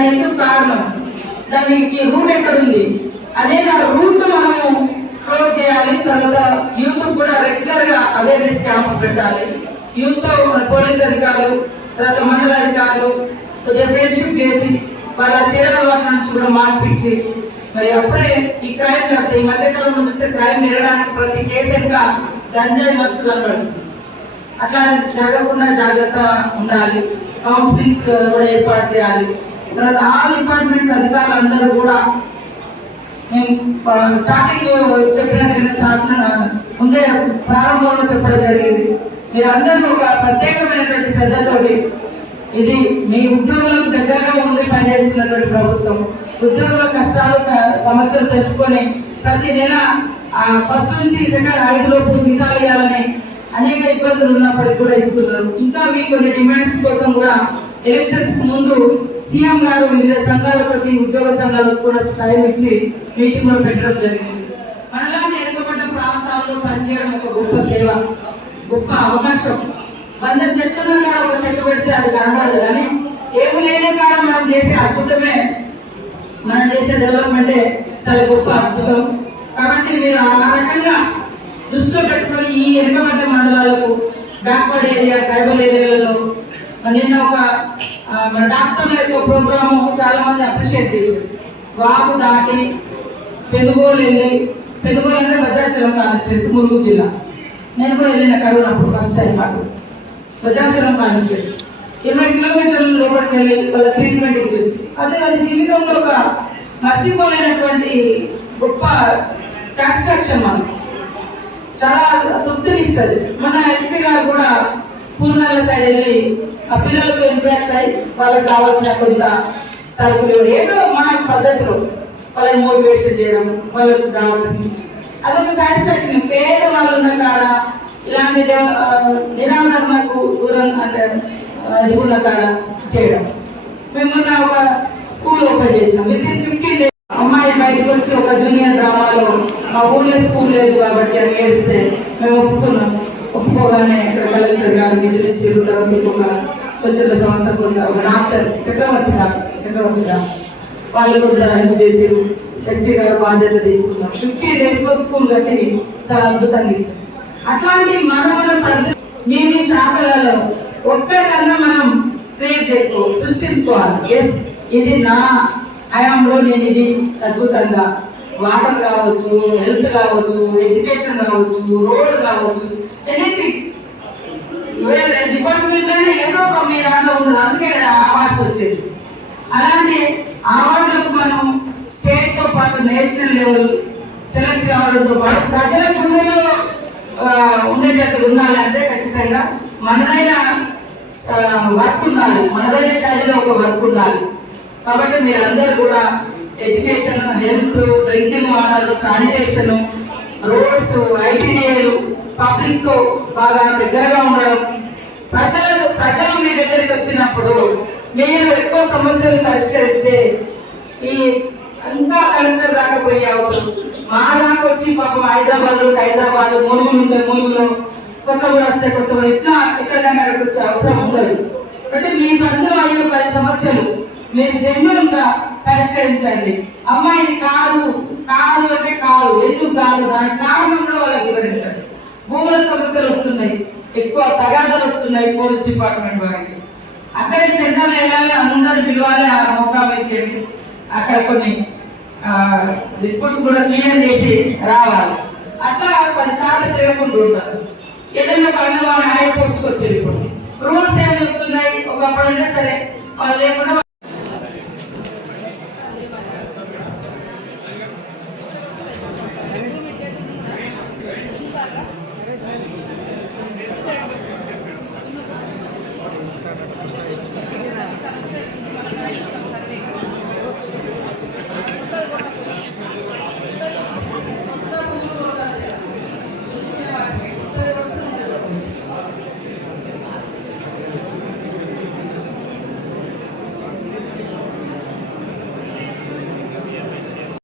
దాని ఎందుకు కారణం, దానికి రూట్ ఎక్కడుంది అనేది ఆ రూట్ మనము క్లోజ్ చేయాలి. తర్వాత యూత్ కూడా రెగ్యులర్ గా అవేర్నెస్ క్యాంప్స్ పెట్టాలి. యూత్ తో పోలీస్ అధికారులు, తర్వాత మండల అధికారులు కొద్దిగా ఫ్రెండ్షిప్ చేసి వాళ్ళ చీరల నుంచి కూడా మార్పించి, మరి అప్పుడే ఈ క్రైమ్ తగ్గుతాయి. ఈ మధ్యకాలంలో చూస్తే క్రైమ్ జరగడానికి ప్రతి కేసు ఇంకా గంజాయి మత్తు కనబడుతుంది. అట్లా జరగకుండా జాగ్రత్త ఉండాలి. కౌన్సిలింగ్స్ కూడా ఏర్పాటు చేయాలి. తర్వాత ఆల్ డిపార్ట్మెంట్స్ అధికారులు అందరూ కూడా మేము స్టార్టింగ్ చెప్పినట్టుగా ముందే ప్రారంభంలో చెప్పడం జరిగింది. మీరందరూ ఒక ప్రత్యేకమైనటువంటి శ్రద్ధతోటి, ఇది మీ ఉద్యోగులకు దగ్గరగా ఉండి పనిచేస్తున్నటువంటి ప్రభుత్వం, ఉద్యోగుల కష్టాలు సమస్యలు తెలుసుకొని ప్రతి నెల ఫస్ట్ నుంచి సెకండ్ 5 లోపు జీతాలు ఇవ్వాలని అనేక ఇబ్బందులు ఉన్నప్పటికీ కూడా ఇస్తున్నారు. ఇంకా మీ కొన్ని డిమాండ్స్ కోసం కూడా ఎలక్షన్స్ ముందు సీఎం గారు వివిధ సంఘాలతోటి ఉద్యోగ సంఘాలకు కూడా టైం ఇచ్చి మీటింగ్ లో పెట్టడం జరిగింది. మనలాంటి వెనుకబడ్డ ప్రాంతాల్లో పనిచేయడం ఒక గొప్ప సేవ, గొప్ప అవకాశం. 100 చెట్లు కాడ ఒక చెట్టు పెడితే అది కనబడదు, కానీ ఏమి లేని కాడ మనం చేసే అద్భుతమే, మనం చేసే డెవలప్మెంటే చాలా గొప్ప అద్భుతం. కాబట్టి మీరు ఆ రకంగా దృష్టిలో పెట్టుకొని ఈ వెనుకబడ్డ మండలాలకు, బ్యాక్వర్డ్ ఏరియా, ట్రైబల్ ఏరియాలలో నిన్న ఒక డాక్టర్ల యొక్క ప్రోగ్రాము చాలా మంది అప్రిషియేట్ చేశారు. వాగు దాటి పెనుగోలు వెళ్ళి, పెనుగోలు అంటే భద్రాచలం కాన్స్టిట్యున్సీ, ములుగు జిల్లా. నేను కూడా వెళ్ళిన కరోనా అప్పుడు ఫస్ట్ టైం మాకు భద్రాచలం కాన్స్టిట్యున్సీ 20 కిలోమీటర్ల లోపలికి వెళ్ళి వాళ్ళ ట్రీట్మెంట్ ఇచ్చేసి, అది జీవితంలో ఒక మర్చిపోలేనటువంటి గొప్ప సాటిస్ఫాక్షన్. మనం చాలా తృప్తినిస్తుంది. మన ఎస్పీ గారు కూడా పూర్ణాల సైడ్ వెళ్ళి ఆ పిల్లలతో ఇంటరాక్ట్ అయ్యి వాళ్ళకి కావాల్సిన కొంత సరుకులు ఏదో మన పద్ధతిలో వాళ్ళని మోటివేషన్ చేయడం, వాళ్ళకి కావాల్సింది అదొక సాటిస్ఫాక్షన్. పేద వాళ్ళు ఉన్న కాడ ఇలాంటి నిరాదరణకు దూరం అంటే ఇది ఉన్న కాడ చేయడం. మేము ఒక స్కూల్ ఓపెన్ చేసాం. వితిన్ 15 days అమ్మాయి బయటకు వచ్చి ఒక జూనియర్ డ్రామాలో మా ఊళ్ళో స్కూల్ లేదు కాబట్టి అని ఏడిస్తే మేము ఒప్పుకున్నాం. ఒప్పుకోగానే ఇక్కడ కలెక్టర్ గారు నిధులు ఇచ్చారు. తర్వాత ఇంకొక స్వచ్ఛత సంస్థ కొంత ఒక డాక్టర్ చక్రవర్తి గారు వాళ్ళు కొంత హెల్ప్ చేసారు. ఎస్పీ గారు బాధ్యత తీసుకున్నారు. 15 days లో స్కూల్ కట్టి చాలా అద్భుతంగా ఇచ్చారు. అట్లాంటి మన పరిస్థితి మీ శాఖలలో ఒక్కటన్నా మనం క్రియేట్ సృష్టించుకోవాలి. ఎస్, ఇది నా హయాంలో నేను ఇది అద్భుతంగా వాటర్ కావచ్చు, హెల్త్ కావచ్చు, ఎడ్యుకేషన్ కావచ్చు, రోడ్ కావచ్చు, ఎనీథింగ్ డిపార్ట్మెంట్ లోనే ఏదో ఒక మీ దాంట్లో ఉండదు. అందుకే కదా అవార్డ్స్ వచ్చేది. అలాంటి అవార్డులకు మనం స్టేట్ తో పాటు నేషనల్ లెవెల్ సెలెక్ట్ కావడంతో పాటు ప్రజల గుండెలో ఉండేటట్టు ఉండాలి. అంటే ఖచ్చితంగా మనదైన వర్క్ ఉండాలి, మనదైన శైలిలో ఒక వర్క్ ఉండాలి. కాబట్టి మీరందరూ కూడా education, health, drinking water, sanitation, roads, ఐటీడీఏలు, పబ్లిక్ తో బాగా దగ్గరగా ఉండడం. ప్రజలు మీ దగ్గరికి వచ్చినప్పుడు మీరు ఎక్కువ సమస్యలు పరిష్కరిస్తే ఈ ఇంకా కలెక్టర్ దాకా పోయే అవసరం. మా దాకా వచ్చి పాపం హైదరాబాద్ ములుగులో కొత్తగూడ వస్తే కొత్తగూడ ఇట్లా ఎక్కడైనా అక్కడికి వచ్చే అవసరం ఉండదు. అంటే మీ పరిధిలో అయ్యే 10 సమస్యలు మీరు జెన్యున్ గా పరిష్కరించండి. అమ్మాయి ఇది కాదు అంటే కాదు, ఎందుకు కాదు, దానికి కారణం కూడా వాళ్ళకి వివరించండి. భూముల సమస్యలు వస్తున్నాయి, ఎక్కువ తగాదాలు వస్తున్నాయి పోలీస్ డిపార్ట్మెంట్ వారికి. అక్కడే సెంటర్ వెళ్ళాలి, అందరు పిలవాలి, ఆ మోకా మీదకి వెళ్ళి అక్కడ కొన్ని డిస్ప్యూట్స్ కూడా క్లియర్ చేసి రావాలి. అట్లా 10 సార్లు తిరగకుండా ఉంటారు. ఏదైనా పనులు వాళ్ళ హై పోస్ట్కి వచ్చేది. ఇప్పుడు రూల్స్ ఏం చెప్తున్నాయి, ఒకప్పుడు అంటే సరే వాళ్ళు లేకుండా